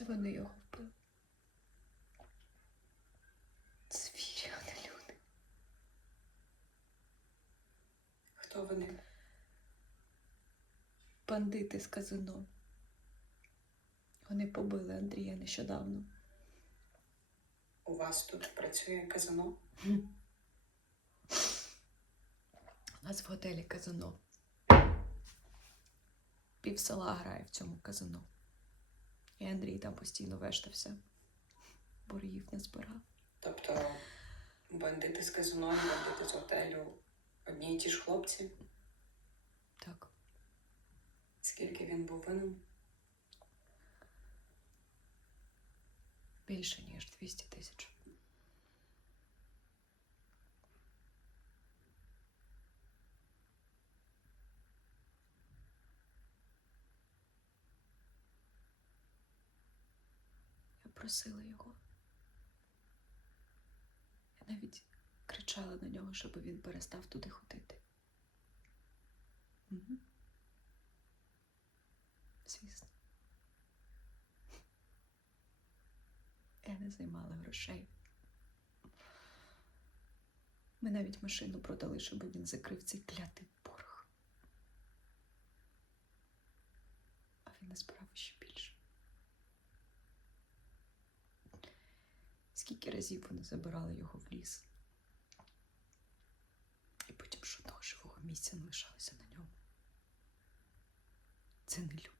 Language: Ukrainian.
Це вони його вбили. Звірі, а не люди. Хто вони? Бандити з казино. Вони побили Андрія нещодавно. У вас тут працює казино? У нас в готелі казино. Пів села грає в цьому казино. І Андрій там постійно вештався. Боргів не збирав. Тобто бандити з казино бандити з готелю одні й ті ж хлопці? Так. Скільки він був винен? Більше, ніж 200 тисяч. Просила його. Я навіть кричала на нього, щоб він перестав туди ходити. Угу. Звісно. Я не займала грошей. Ми навіть машину продали, щоб він закрив цей клятий борг. А він назбирав ще більше. Скільки разів вони забирали його в ліс. І потім жодного живого місця не лишалося на ньому. Це не люди.